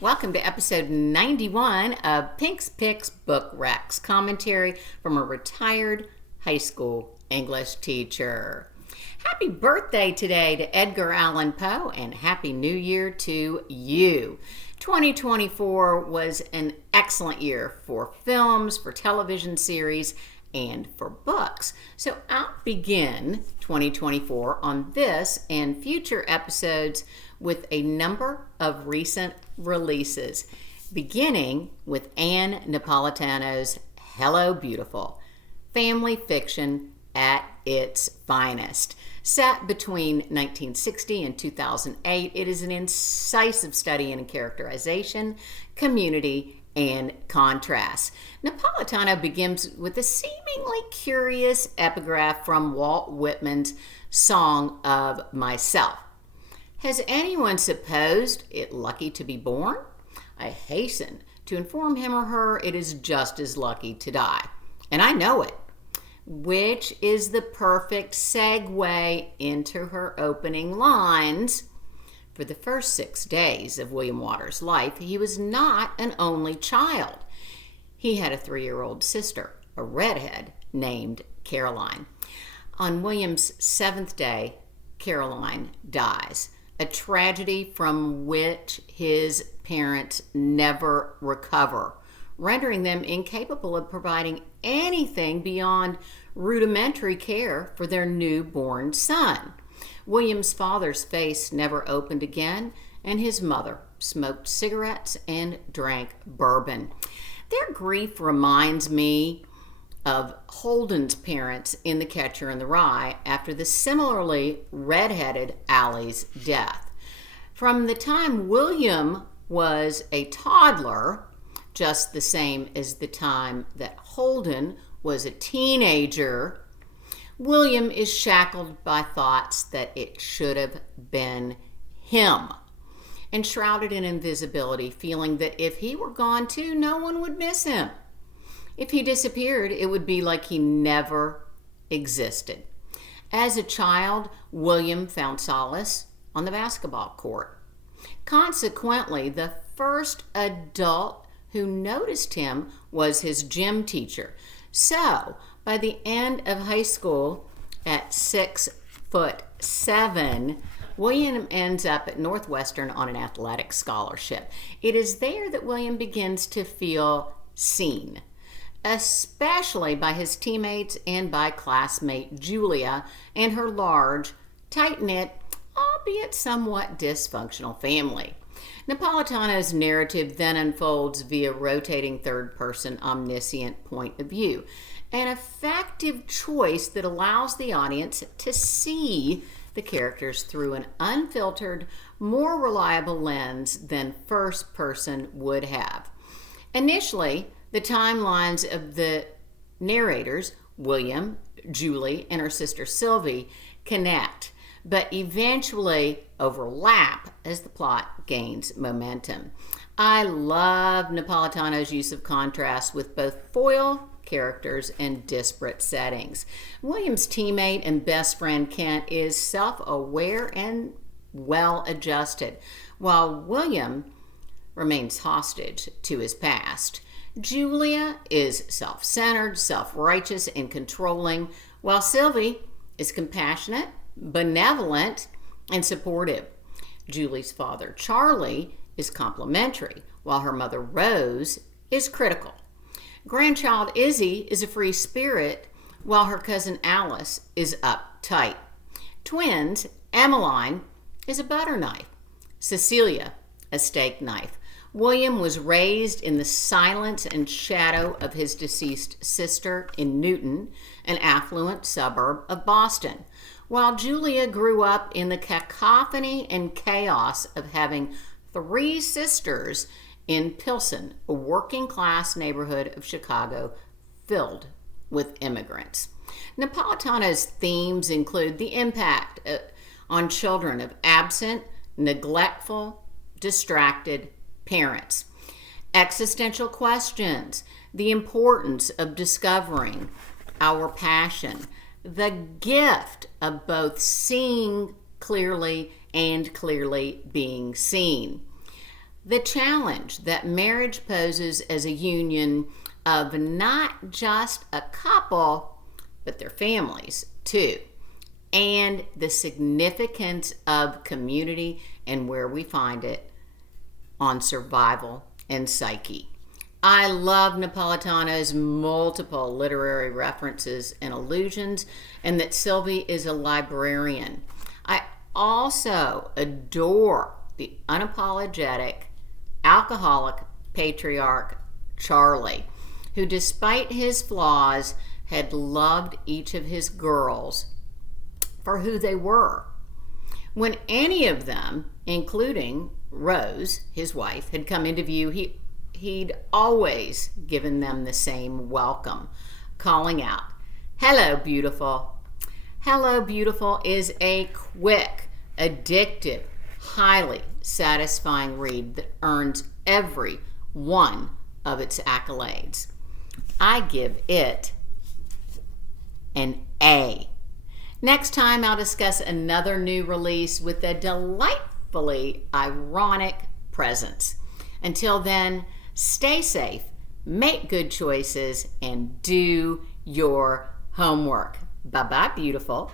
Welcome to episode 91 of Pink's Picks Book Recs, commentary from a retired high school English teacher. Happy birthday today to Edgar Allan Poe, and Happy New Year to you. 2024 was an excellent year for films, for television series, and for books. So I'll begin 2024 on this and future episodes with a number of recent releases, beginning with Ann Napolitano's Hello Beautiful, family fiction at its finest. Set between 1960 and 2008, it is an incisive study in characterization, community, and contrast. Napolitano begins with a seemingly curious epigraph from Walt Whitman's Song of Myself. Has anyone supposed it lucky to be born? I hasten to inform him or her it is just as lucky to die. And I know it. Which is the perfect segue into her opening lines. For the first 6 days of William Waters' life, he was not an only child. He had a 3-year-old sister, a redhead, named Caroline. On William's 7th day, Caroline dies, a tragedy from which his parents never recover, rendering them incapable of providing anything beyond rudimentary care for their newborn son. William's father's face never opened again, and his mother smoked cigarettes and drank bourbon. Their grief reminds me of Holden's parents in The Catcher in the Rye after the similarly redheaded Allie's death. From the time William was a toddler, just the same as the time that Holden was a teenager, William is shackled by thoughts that it should have been him, and shrouded in invisibility, feeling that if he were gone too, no one would miss him. If he disappeared, it would be like he never existed. As a child, William found solace on the basketball court. Consequently, the first adult who noticed him was his gym teacher. So, by the end of high school, at 6'7", William ends up at Northwestern on an athletic scholarship. It is there that William begins to feel seen, especially by his teammates and by classmate Julia and her large, tight-knit, albeit somewhat dysfunctional family. Napolitano's narrative then unfolds via rotating third-person omniscient point of view, an effective choice that allows the audience to see the characters through an unfiltered, more reliable lens than first person would have. Initially, the timelines of the narrators, William, Julie, and her sister Sylvie, connect, but eventually overlap as the plot gains momentum. I love Napolitano's use of contrast with both foil characters and disparate settings. William's teammate and best friend Kent is self-aware and well-adjusted, while William remains hostage to his past. Julia is self-centered, self-righteous, and controlling, while Sylvie is compassionate, benevolent, and supportive. Julie's father, Charlie, is complimentary, while her mother, Rose, is critical. Grandchild Izzy is a free spirit, while her cousin Alice is uptight. Twins, Emmeline, is a butter knife. Cecilia, a steak knife. William was raised in the silence and shadow of his deceased sister in Newton, an affluent suburb of Boston, while Julia grew up in the cacophony and chaos of having 3 sisters in Pilsen, a working-class neighborhood of Chicago filled with immigrants. Napolitano's themes include the impact on children of absent, neglectful, distracted parents, existential questions, the importance of discovering our passion, the gift of both seeing clearly and clearly being seen, the challenge that marriage poses as a union of not just a couple, but their families too, and the significance of community and where we find it on survival and psyche. I love Napolitano's multiple literary references and allusions, and that Sylvie is a librarian. I also adore the unapologetic, alcoholic patriarch Charlie, who, despite his flaws, had loved each of his girls for who they were. When any of them, including Rose, his wife, had come into view, he'd always given them the same welcome, calling out, "Hello, beautiful." Hello, Beautiful is a quick, addictive, highly satisfying read that earns every one of its accolades. I give it an A. Next time, I'll discuss another new release with a delightfully ironic presence. Until then, stay safe, make good choices, and do your homework. Bye-bye, beautiful.